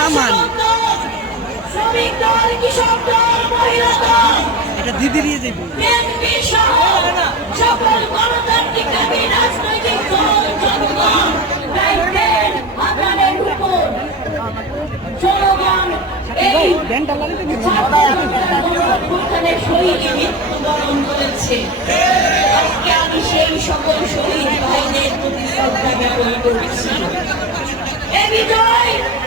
নামান। এটা দিদি নিয়ে যাইব আমি সেই সকল শহীদ ভাইদের প্রতি শ্রদ্ধা জ্ঞাপন করছি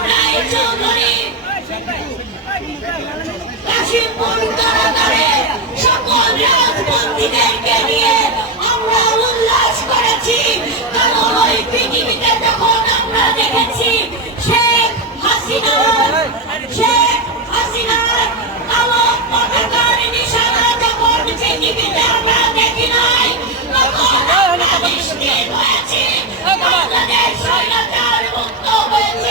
আমরাই চৌধুরী কাশিমপুর কারাগারে সকল রাজবন্দীদেরকে নিয়ে আমরা উল্লাস করেছি কারণ ওই পৃথিবীতে তখন আমরা দেখেছি শেখ হাসিনার শেখ হাসিনার কালো পতাকার নিশানা যখন পৃথিবীতে আমরা দেখি নাই তখন আমরা নিশ্চিত হয়েছি বাংলাদেশ স্বৈরাচার মুক্ত হয়েছে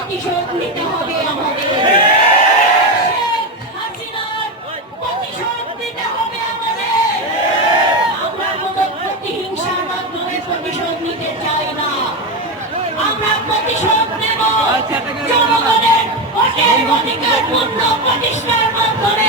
প্রতিশোধ নিতে হবে আমাদের নিতে হবে না জনগণের অধিকার প্রতিষ্ঠার মাধ্যমে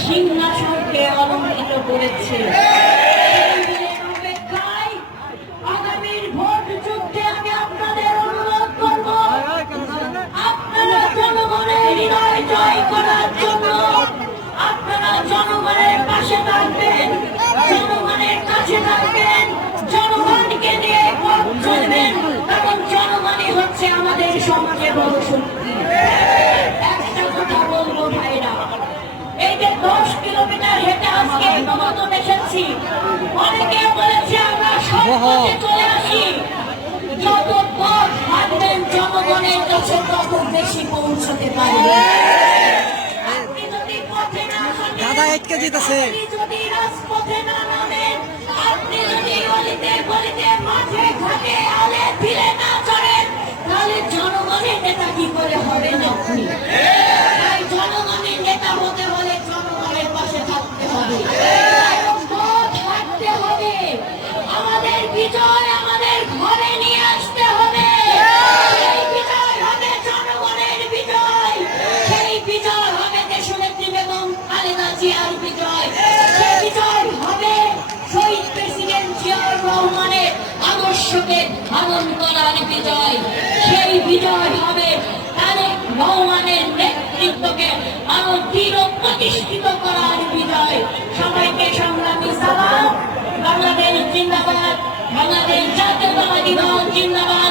সিংহাসনকে অলঙ্কৃত করেছে। আগামীর ভোট যুদ্ধে জনগণের করার জন্য জনগণের পাশে থাকবেন, জনগণের কাছে থাকবেন, জনগণকে নিয়ে ভোট চলবেন, কারণ জনগণই হচ্ছে আমাদের সমাজে বড় এসেছি অনেকে বলেছে আমরা সড়কে চলে আসি। যত পথ হাঁটবেন জনগণের কাছে তত বেশি পৌঁছতে পারে আপনি যদি পথে না দাদা আটকে। আপনি যদি রাজপথে না নামেন, আপনি যদি গলিতে গলিতে মাঠে ঘাটে আলে ফিরে না চড়েন, তাহলে জনগণের নেতা কি করে হবেন আপনি? আদর্শকে ধারণ করার বিজয়। সেই বিজয় হবে তারেক রহমানের নেতৃত্বকে আরও দৃঢ় প্রতিষ্ঠিত করার বিজয়। সবাইকে সংগ্রামী সালাম। বাংলাদেশ জিন্দাবাদ। বাংলাদেশ জাতীয়তাবাদী দল জিন্দাবাদ।